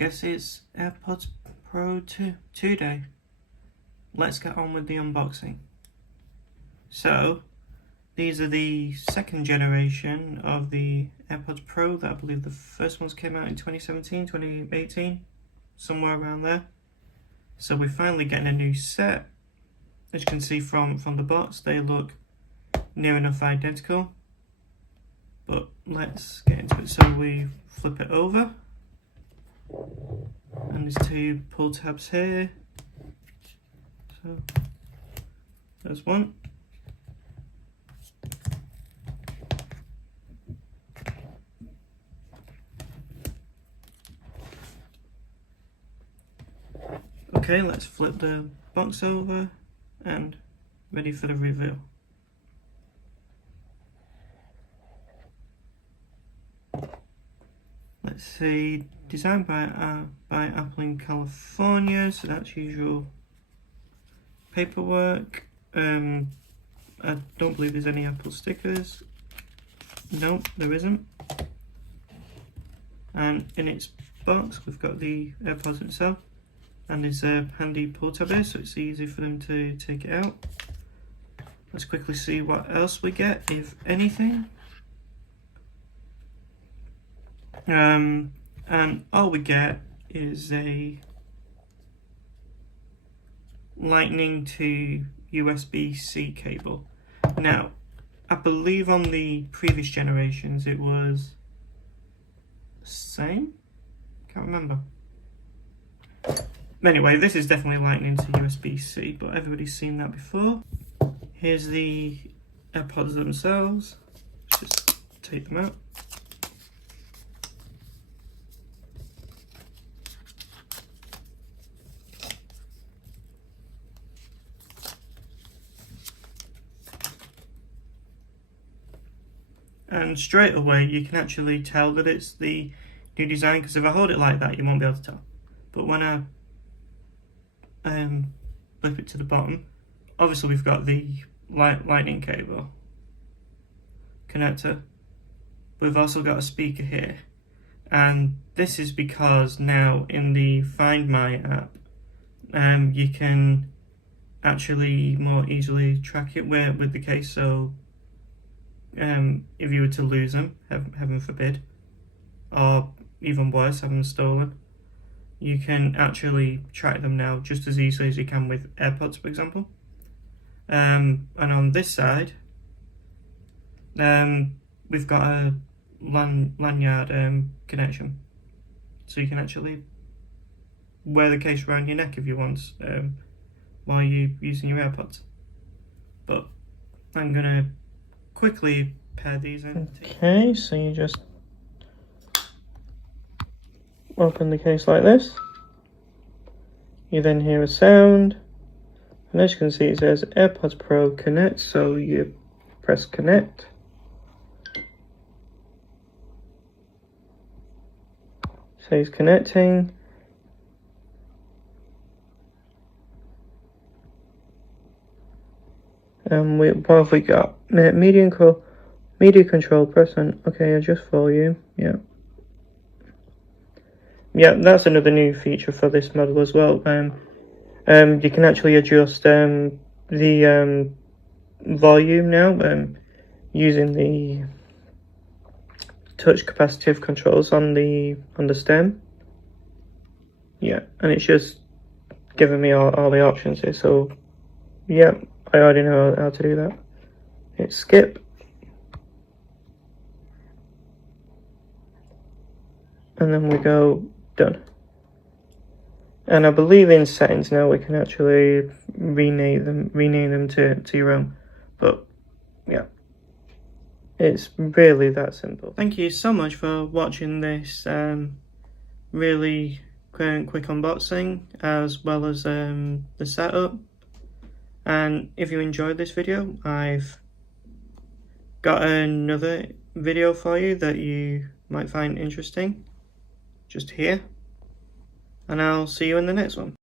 guess it's AirPods Pro 2 day. Let's get on with the unboxing. So, these are the second generation of the AirPods Pro that I believe the first ones came out in 2017, 2018, somewhere around there. So we're finally getting a new set. As you can see from the box, they look near enough identical. But let's get into it. So we flip it over. And there's two pull tabs here. So there's one. Okay, let's flip the box over and ready for the reveal. Let's see, designed by Apple in California, so that's usual paperwork. I don't believe there's any Apple stickers. No, there isn't. And in its box, we've got the AirPods itself, and there's a handy pull tab here, so it's easy for them to take it out. Let's quickly see what else we get, if anything. And all we get is a Lightning to USB-C cable. Now, I believe on the previous generations it was the same? Can't remember. Anyway, this is definitely Lightning to USB-C, but everybody's seen that before. Here's the AirPods themselves. Let's just take them out. And straight away you can actually tell that it's the new design, because if I hold it like that you won't be able to tell. But when I flip it to the bottom, obviously we've got the lightning cable connector. We've also got a speaker here, and this is because now in the Find My app you can actually more easily track it with the case. So if you were to lose them, heaven forbid, or even worse, have them stolen, you can actually track them now just as easily as you can with AirPods, for example. And on this side, we've got a lanyard connection, so you can actually wear the case around your neck if you want, while you're using your AirPods. But I'm gonna quickly pair these in. Okay, so you just open the case like this. You then hear a sound, and as you can see it says AirPods Pro Connect, so you press connect. Says connecting. What have we got? Media control, press on, okay, adjust volume, yeah. Yeah, that's another new feature for this model as well. You can actually adjust the volume now using the touch capacitive controls on the stem. Yeah, and it's just giving me all the options here, so yeah, I already know how to do that. Hit skip. And then we go done. And I believe in settings now we can actually rename them to your own. But yeah, it's really that simple. Thank you so much for watching this really quick unboxing, as well as the setup. And if you enjoyed this video, I've got another video for you that you might find interesting just here, and I'll see you in the next one.